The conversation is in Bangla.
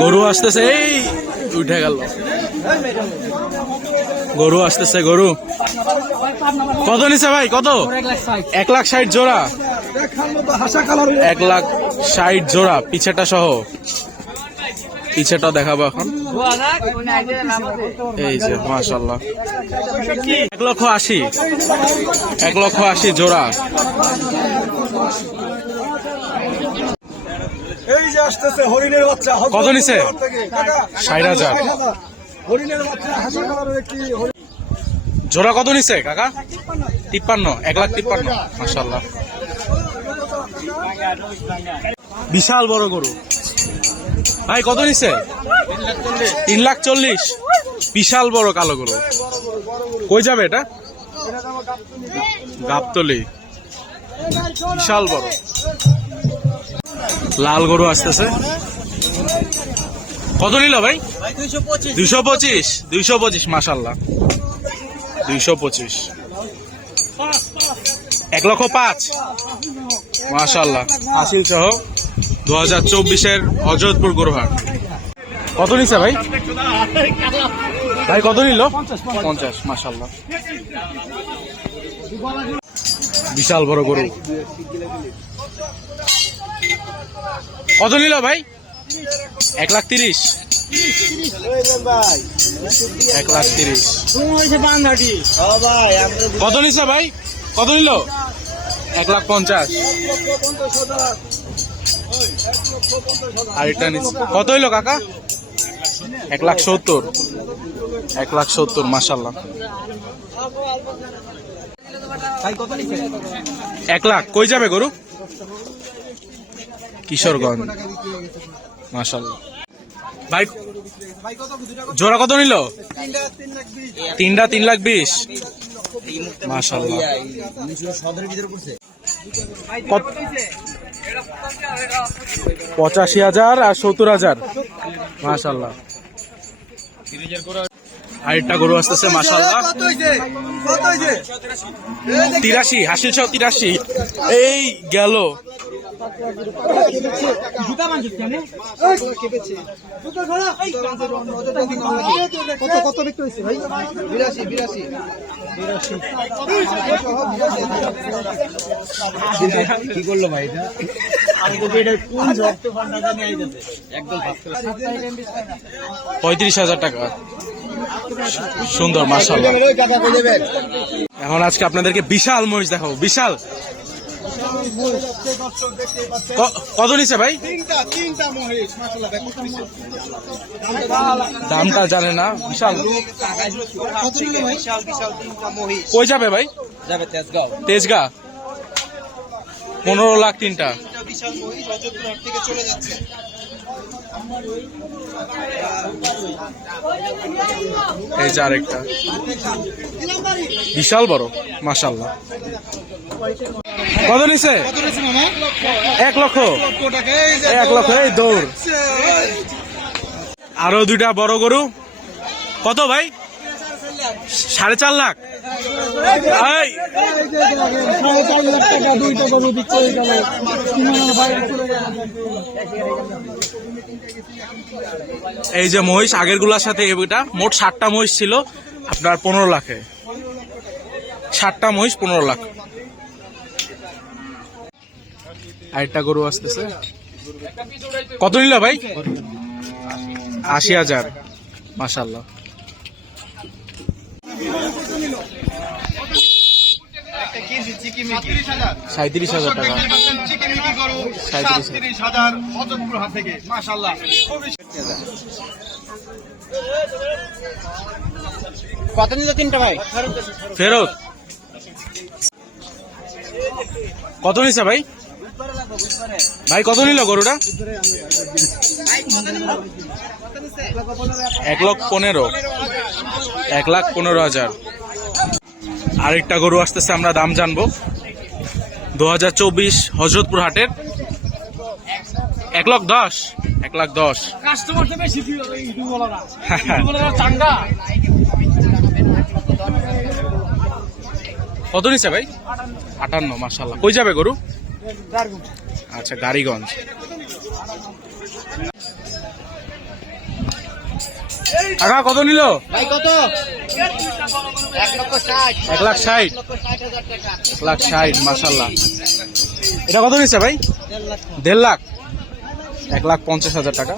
গরু আসতেছে, এই, উঠে গেল। গরু আসতেছে, গরু। কত নিছে ভাই, কত? এক লাখ ষাট জোড়া। এক লাখ ষাট জোড়া, পিছেটা সহ। পিছেটা দেখাবো এখন। এই যে মাশাল্লাহ এক লক্ষ আশি। এক লক্ষ আশি জোড়া এই যে আসতেছে হরিণের বাচ্চা কত নিছে? ষাট হাজার। হরিণের বাচ্চা হাসা কালারের একটি জোড়া কত নিছে কাকা? তিপ্পান্ন এক লাখ তিপ্পান্ন মাশাল্লাহ বিশাল বড় গরু। ভাই কত নিছে? তিন লাখ চল্লিশ। বিশাল বড় কালো গরু। কই যাবে এটা? গাবতলি। বিশাল বড়। লাল গরু আসতেছে। কত নিল ভাই? দুইশো পঁচিশ। দুইশো পঁচিশ মাসাল্লাহ দুইশো পঁচিশ। এক লক্ষ পাঁচ। মাশাল্লাহ হাসিল সহ দু হাজার চব্বিশের অযোধপুর গরুহাট। কত নিছে ভাই? ভাই, কত নিল? পঞ্চাশ মাশাল্লাহ বিশাল বড় গরু। কত নিল ভাই? এক লাখ তিরিশ। এক লাখ তিরিশ। কত নিছে ভাই? কত নিল? এক লাখ পঞ্চাশ। আর এটা কত হইল কাকা? এক লাখ সত্তর। এক লাখ সত্তর মাসাল্লাহ এক লাখ। কই যাবে গরু? কিশোরগঞ্জ। মাসাল্লাহ ভাই জোড়া কত নিল? তিনটা তিন লাখ বিশ। মাসাল্লাহ পঁচাশি হাজার আর সত্তর হাজার। মাশাল্লাহ আরেকটা গরু আসতেছে হয়েছে তিরাশি হাসিল সহ তিরাশি। এই গেল। কত কত বিক্রি হয়েছে ভাই? বিরাশি বিরাশি। কি করল ভাই এটা? পঁয়ত্রিশ হাজার টাকা। সুন্দর মাশাল্লাহ এখন আজকে আপনাদেরকে বিশাল মহিষ দেখাবো বিশাল। কত নিছে ভাই? দামটা জানে না বিশাল। কই যাবে ভাই? যাবে তেজগাঁও। তেজগা পনেরো লাখ তিনটা। এই যে আরেকটা। বিশাল বড় মাশাল্লাহ কত নিছে? এক লক্ষ। এক লক্ষ এই দৌড়। আরও দুইটা বড় গরু। কত ভাই? সাড়ে চার লাখ। এই, এই যে মহিষ আগেরগুলার সাথে এটা। মোট ষাটটা মহিষ ছিল আপনার পনেরো লাখে। ষাটটা মহিষ পনেরো লাখ। আরেকটা গরু আসতেছে। কত নিল ভাই? আশি হাজার। মাসাল্লাহ সাঁত্রিশ হাজার টাকা। সাঁত্রিশ হাজার। থেকে মাশাআল্লাহ কত নিল তিনটা ভাই? ফেরত। কত নিছে ভাই? ভাই, কত নিল গরুটা? এক লাখ পনেরো। এক লাখ পনেরো হাজার। আরেকটা গরু আসতেছে, আমরা দাম জানব। দু হাজার চব্বিশ হজরতপুর হাটের। এক লাখ দশ। এক লাখ দশ। কত নিচ্ছে ভাই? আটান্ন মাসাল্লাহ কই যাবে গরু? আচ্ছা গাড়িগঞ্জ। কাকা কত নিল? ভাই কত? এক লাখ ষাট। এক লাখ ষাট মাসাল্লাহ এটা কত নিচ্ছে ভাই? দেড় লাখ? এক লাখ পঞ্চাশ হাজার টাকা।